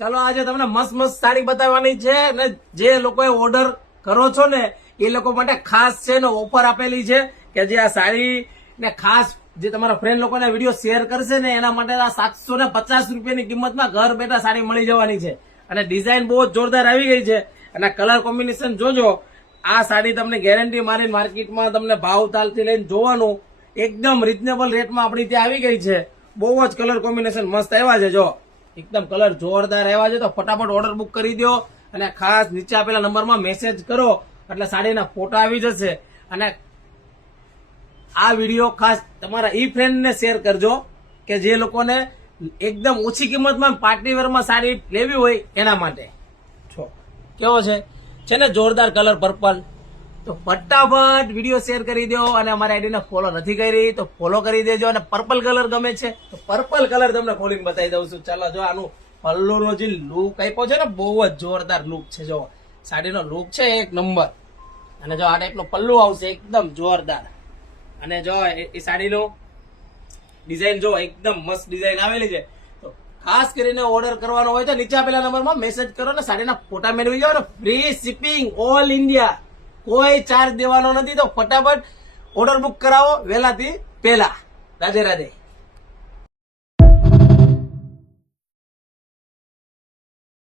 ચાલો આજે તમને મસ્ત મસ્ત સાડી બતાવવાની છે ને જે લોકોએ ઓર્ડર કરો છો ને એ લોકો માટે ખાસ છે ને ઓફર આપેલી છે કે જે આ સાડી ને ખાસ જે તમારા ફ્રેન્ડ લોકોને વિડીયો શેર કરશે ને એના માટે આ 750 રૂપિયાની કિંમતમાં ઘર બેઠા સાડી મળી જવાની છે અને ડિઝાઇન બહુ જ જોરદાર આવી ગઈ છે અને કલર કોમ્બિનેશન જોજો આ સાડી તમને ગેરંટી મારીને માર્કેટમાં તમને ભાવ તાલથી લઈને જોવાનું એકદમ રીઝનેબલ રેટમાં આપણી ત્યાં આવી ગઈ છે બહુ જ કલર કોમ્બિનેશન મસ્ત આવ્યા છે જો એકદમ કલર જોરદાર આવ્યા છે તો ફટાફટ ઓર્ડર બુક કરી દો અને ખાસ નીચે આપેલા નંબરમાં મેસેજ કરો એટલે સાડીના ફોટા આવી જશે અને આ વિડીયો ખાસ તમારા ઈ ફ્રેન્ડને શેર કરજો કે જે લોકોને એકદમ ઓછી કિંમતમાં પાર્ટી વેરમાં સાડી લેવી હોય એના માટે છો કેવો છે ને જોરદાર કલર પર્પલ તો ફટાફટ વિડીયો શેર કરી દો અને અમારી આઈડીને ફોલો નથી કરી તો ફોલો કરી દેજો અને પર્પલ કલર ગમે છે તો પર્પલ કલર તમને ખોલીને બતાવી દઉં છું ચાલો જો આનું પલ્લુનો જે લુક આપ્યો છે ને બહુ જ જોરદાર લુક છે જો સાડીનો લુક છે એક નંબર અને જો આ ટાઈપનો પલ્લુ આવશે એકદમ જોરદાર અને જો એ સાડીનો ડિઝાઇન જો એકદમ મસ્ત ડિઝાઇન આવેલી છે તો ખાસ કરીને ઓર્ડર કરવાનો હોય તો નીચે આપેલા નંબરમાં મેસેજ કરો ને સાડીના ફોટા મેળવી જાઓ ને ફ્રી શિપિંગ ઓલ ઇન્ડિયા કોઈ ચાર્જ દેવાનો નથી તો ફટાફટ ઓર્ડર બુક કરાવો વહેલાથી પહેલા રાધે રાધે